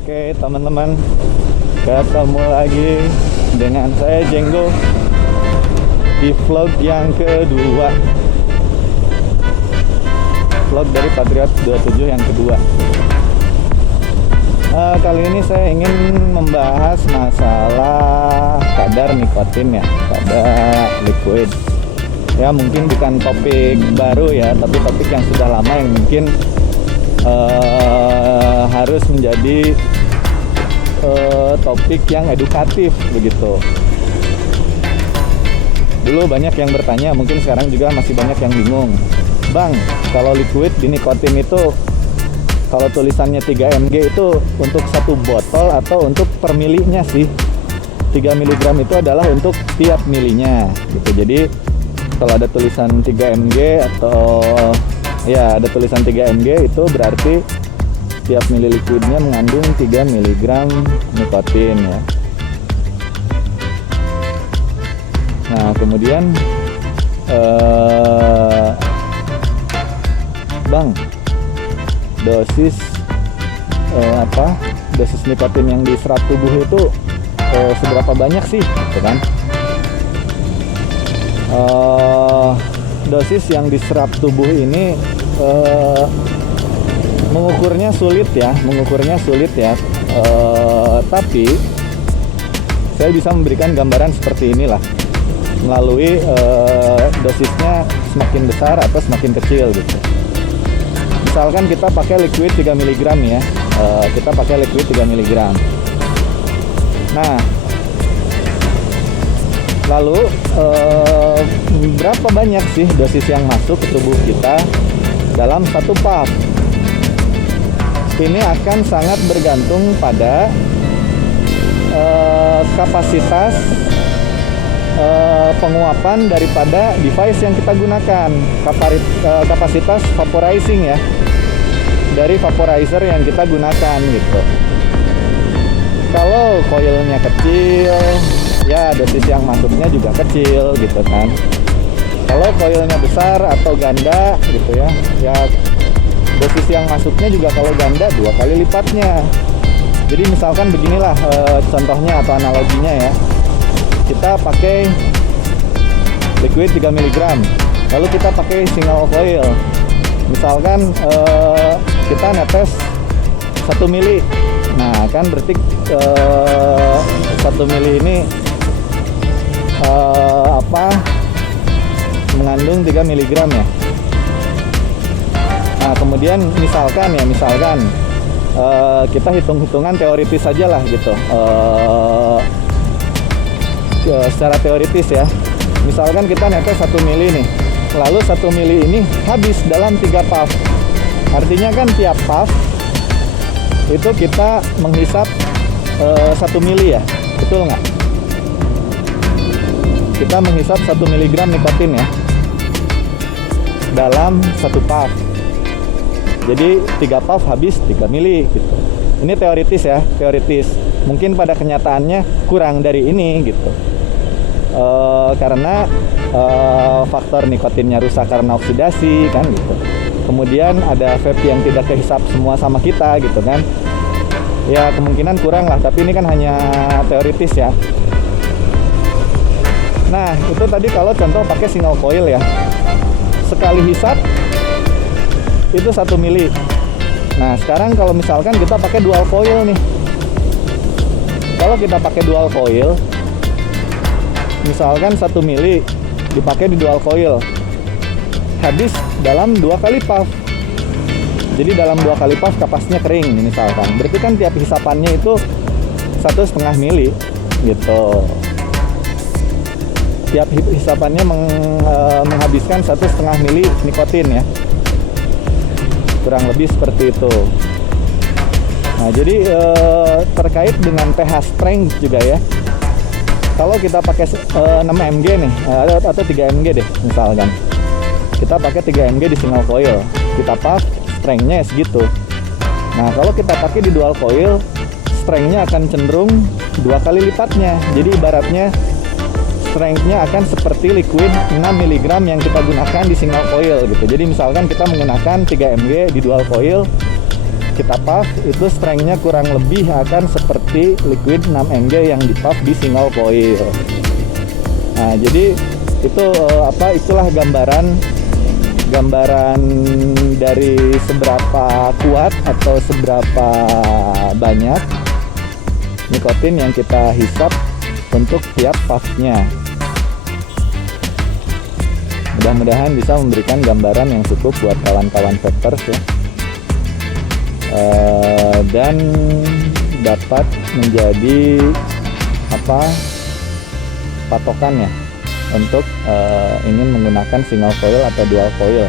Oke teman-teman, ketemu lagi dengan saya Jenggo di vlog yang kedua, vlog dari Patriot 27 yang kedua. Kali ini saya ingin membahas masalah kadar nikotin ya, kadar liquid. Ya mungkin bukan topik baru ya, tapi topik yang sudah lama yang mungkin harus menjadi topik yang edukatif begitu. Dulu banyak yang bertanya, mungkin sekarang juga masih banyak yang bingung. Bang, kalau liquid di nikotin itu, kalau tulisannya 3 mg itu untuk satu botol atau untuk per milinya sih? 3 mg itu adalah untuk tiap milinya gitu. Jadi kalau ada tulisan 3 mg atau ya ada tulisan 3 mg itu berarti tiap mili liquidnya mengandung 3 mg nikotin ya. Nah kemudian Bang, dosis dosis nikotin yang diserap tubuh itu seberapa banyak sih gitu kan? Dosis yang diserap tubuh ini mengukurnya sulit ya, tapi saya bisa memberikan gambaran seperti inilah melalui dosisnya semakin besar atau semakin kecil gitu. Misalkan kita pakai liquid 3 mg ya, kita pakai liquid 3 mg. Nah, lalu berapa banyak sih dosis yang masuk ke tubuh kita dalam satu puff? Ini akan sangat bergantung pada kapasitas penguapan daripada device yang kita gunakan, kapasitas vaporizing ya, dari vaporizer yang kita gunakan gitu. Kalau coilnya kecil, ya dosis yang masuknya juga kecil gitu kan. Kalau coilnya besar atau ganda gitu ya, ya dosis yang masuknya juga kalau ganda 2 kali lipatnya. Jadi misalkan beginilah contohnya atau analoginya ya. Kita pakai liquid 3 mg, lalu kita pakai single coil. Misalkan kita netes 1 mili. Nah kan berarti 1 mili ini mengandung 3 mg ya. Nah kemudian misalkan kita hitung-hitungan teoritis saja lah gitu, secara teoritis ya. Misalkan kita netes 1 mili nih, lalu 1 mili ini habis dalam 3 puff. Artinya kan tiap puff itu kita menghisap 1 mili ya, betul nggak? Kita menghisap 1 mg nikotin ya dalam 1 puff. Jadi 3 puff habis 3 mili gitu. Ini teoritis ya, teoritis. Mungkin pada kenyataannya kurang dari ini gitu. Karena faktor nikotinnya rusak karena oksidasi kan gitu. Kemudian ada vape yang tidak kehisap semua sama kita gitu kan. Ya kemungkinan kurang lah, tapi ini kan hanya teoritis ya. Nah itu tadi kalau contoh pakai single coil ya, sekali hisap itu 1 mili. Nah sekarang kalau misalkan kita pakai dual coil nih, kalau kita pakai dual coil, misalkan 1 mili dipakai di dual coil, habis dalam 2 kali puff. Jadi dalam 2 kali puff kapasnya kering misalkan, berarti kan tiap hisapannya itu 1,5 mili gitu. Tiap hisapannya menghabiskan 1,5 mili nikotin ya, kurang lebih seperti itu. Nah jadi terkait dengan pH strength juga ya, kalau kita pakai 6 mg nih atau 3 mg deh misalkan, kita pakai 3 mg di single coil, kita puff strength-nya segitu. Nah kalau kita pakai di dual coil, strength-nya akan cenderung 2 kali lipatnya. Jadi ibaratnya strength-nya akan seperti liquid 6 mg yang kita gunakan di single coil gitu. Jadi misalkan kita menggunakan 3 mg di dual coil, kita puff itu strength-nya kurang lebih akan seperti liquid 6 mg yang di puff di single coil. Nah, jadi itu itulah gambaran dari seberapa kuat atau seberapa banyak nikotin yang kita hisap untuk tiap puff-nya. Mudah-mudahan bisa memberikan gambaran yang cukup buat kawan-kawan vapers ya, dan dapat menjadi patokan ya untuk ingin menggunakan single coil atau dual coil.